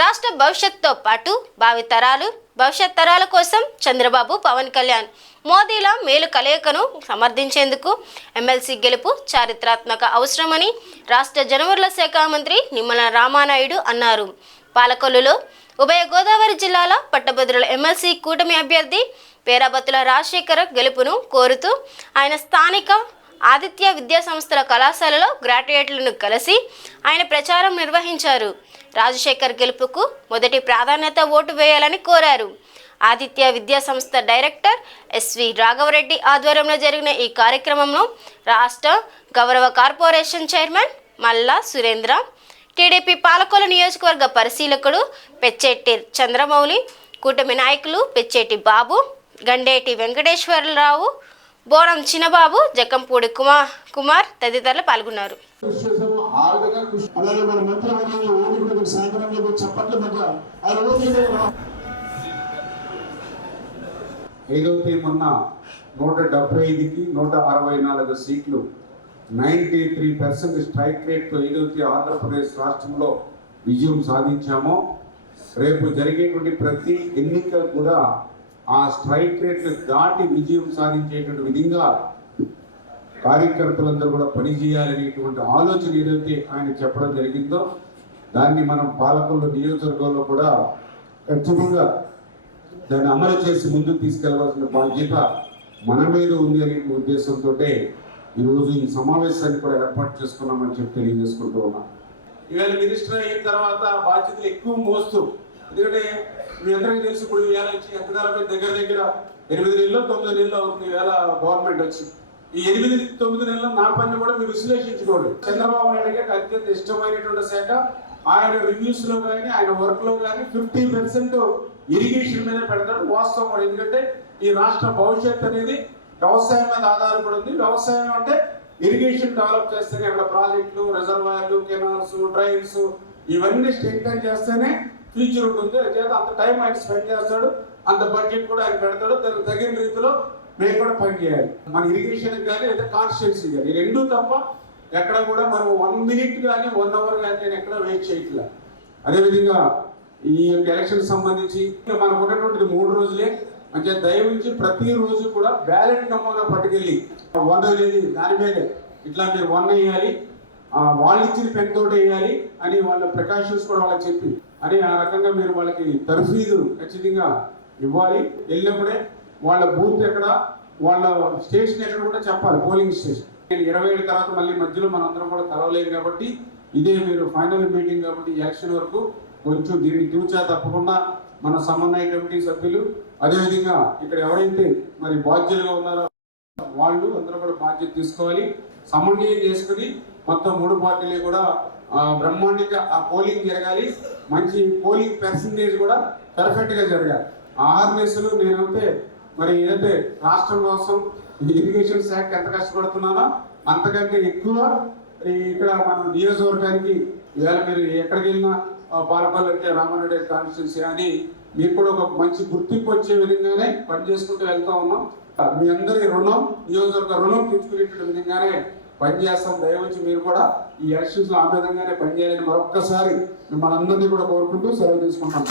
రాష్ట్ర భవిష్యత్తుతో పాటు భవిష్యత్ తరాల కోసం చంద్రబాబు పవన్ కళ్యాణ్ మోదీల మేలు కలయికను సమర్థించేందుకు ఎమ్మెల్సీ గెలుపు చారిత్రాత్మక అవసరమని రాష్ట్ర జనవరుల శాఖ మంత్రి నిమ్మల రామానాయుడు అన్నారు. పాలకొల్లులో ఉభయ గోదావరి జిల్లాల పట్టభద్రుల ఎమ్మెల్సీ కూటమి అభ్యర్థి పేరాబత్తుల రాజశేఖర్ గెలుపును కోరుతూ ఆయన స్థానిక ఆదిత్య విద్యా సంస్థల కళాశాలలో గ్రాడ్యుయేట్లను కలిసి ఆయన ప్రచారం నిర్వహించారు. రాజశేఖర్ గెలుపుకు మొదటి ప్రాధాన్యత ఓటు వేయాలని కోరారు. ఆదిత్య విద్యా సంస్థ డైరెక్టర్ ఎస్వి రాఘవరెడ్డి ఆధ్వర్యంలో జరిగిన ఈ కార్యక్రమంలో రాష్ట్ర గౌరవ కార్పొరేషన్ చైర్మన్ మల్లా సురేంద్ర, టీడీపీ పాలకొల్లు నియోజకవర్గ పరిశీలకుడు పెచ్చేటి చంద్రమౌళి, కూటమి నాయకులు పెచ్చేటి బాబు, గండేటి వెంకటేశ్వరరావు, బోరం చిన్నబాబు, జకంపూడి కుమార్ తదితరులు పాల్గొన్నారు. ఏదైతే మొన్న 175కి 164 సీట్లు 93% స్ట్రైక్ రేట్తో ఏదైతే ఆంధ్రప్రదేశ్ రాష్ట్రంలో విజయం సాధించామో, రేపు జరిగేటువంటి ప్రతి ఎన్నిక కూడా ఆ స్ట్రైక్ రేట్లు దాటి విజయం సాధించేటువంటి విధంగా కార్యకర్తలందరూ కూడా పనిచేయాలనేటువంటి ఆలోచన ఏదైతే ఆయన చెప్పడం జరిగిందో, దాన్ని మనం పాలకొల్లు నియోజకవర్గంలో కూడా ఖచ్చితంగా దాన్ని అమలు చేసి ముందుకు తీసుకెళ్లవలసిన బాధ్యత మన మీద ఉంది అనే ఉద్దేశంతో ఈరోజు ఈ సమావేశాన్ని కూడా ఏర్పాటు చేసుకున్నామని చెప్పి తెలియజేసుకుంటూ ఉన్నాం. ఈవేళ మినిస్టర్ అయిన తర్వాత బాధ్యతలు ఎక్కువ మోస్తూ, ఎందుకంటే మీ అందరికీ తెలుసు, ఇప్పుడు వేళ వచ్చి ఎంతకాలం దగ్గర 8 నెలలు 9 నెలలు అవుతుంది వేళ గవర్నమెంట్ వచ్చి. ఈ 8-9 నెలల నా పని కూడా మీరు విశ్లేషించుకోండి. చంద్రబాబు నాయుడు గారికి అత్యంత ఇష్టమైనటువంటి శాఖ, ఆయన రివ్యూస్ లో కానీ ఆయన వర్క్ లో కానీ 50% ఇరిగేషన్ మీద పెడతాడు. వాస్తవం కూడా, ఎందుకంటే ఈ రాష్ట్ర భవిష్యత్ అనేది వ్యవసాయం మీద ఆధారపడి ఉంది. వ్యవసాయం అంటే ఇరిగేషన్ డెవలప్ చేస్తేనే, అక్కడ ప్రాజెక్టులు, రిజర్వాయర్లు, కెనాల్స్, డ్రైన్స్ ఇవన్నీ స్ట్రెంగ్తన్ చేస్తేనే ఫ్యూచర్ ఉంటుంది. చేత అంత టైం ఆయన స్పెండ్ చేస్తాడు, అంత బడ్జెట్ కూడా ఆయన పెడతాడు. దానికి తగిన రీతిలో మేము కూడా పని చేయాలి. మన ఇరిగేషన్ కానీ లేదా కాన్స్టిట్యున్సీ కానీ, ఈ రెండూ తప్ప ఎక్కడ కూడా మనం 1 మినిట్ కానీ 1 అవర్ కానీ నేను ఎక్కడ వెయిట్ చేయట్లే. అదేవిధంగా ఈ యొక్క ఎలక్షన్ సంబంధించి మనకు ఉన్నటువంటిది 3 రోజులే. అంటే దయవుంచి ప్రతిరోజు కూడా బ్యాలెట్ నమూనా పట్టుకెళ్ళి 100 లేదు దాని మీదే ఇట్లా మీరు 1 వేయాలి, వాళ్ళు ఇచ్చిన పెన్ తోటి వేయాలి అని వాళ్ళ ప్రికాషన్స్ కూడా వాళ్ళకి చెప్పి అని ఆ రకంగా మీరు వాళ్ళకి తర్ఫీదు ఖచ్చితంగా ఇవ్వాలి. వెళ్ళినప్పుడే వాళ్ళ బూత్ ఎక్కడ, వాళ్ళ స్టేషన్ ఎక్కడ కూడా చెప్పాలి, పోలింగ్ స్టేషన్. 27 తర్వాత మళ్ళీ మధ్యలో మనం అందరం కూడా కలవలేము కాబట్టి ఇదే మీరు ఫైనల్ మీటింగ్ కాబట్టి ఎలక్షన్ వరకు కొంచెం దీన్ని తూచా తప్పకుండా మన సమన్వయ కమిటీ సభ్యులు, అదేవిధంగా ఇక్కడ ఎవరైతే మరి బాధ్యులుగా ఉన్నారో వాళ్ళు అందరూ కూడా బాధ్యత తీసుకోవాలి. సమన్వయం చేసుకుని మొత్తం 3 పార్టీలు కూడా బ్రహ్మాండంగా ఆ పోలింగ్ జరగాలి. మంచి పోలింగ్ పర్సంటేజ్ కూడా పర్ఫెక్ట్ గా జరగాలి. ఆర్ఎస్లు నేనైతే మరి ఏదైతే రాష్ట్రం కోసం ఇరిగేషన్ శాఖ ఎంత కష్టపడుతున్నానో అంతకంటే ఎక్కువ ఇక్కడ మన నియోజకవర్గానికి ఇవాళ మీరు ఎక్కడికి వెళ్ళినా పాలకొల్లు అంటే రామారెడ్డి కాన్స్టిట్యున్సీ అని మీకు కూడా ఒక మంచి గుర్తింపు వచ్చే విధంగానే పనిచేసుకుంటూ వెళ్తా ఉన్నాం. మీ అందరి నియోజకవర్గ రుణం తెచ్చుకునేటువంటి విధంగానే పనిచేస్తాం. దయవచ్చి మీరు కూడా ఈ ఎలక్షన్స్ లో ఆ విధంగానే పనిచేయాలని మరొక్కసారి మిమ్మల్ని అందరినీ కూడా కోరుకుంటూ సెలవు తీసుకుంటాం.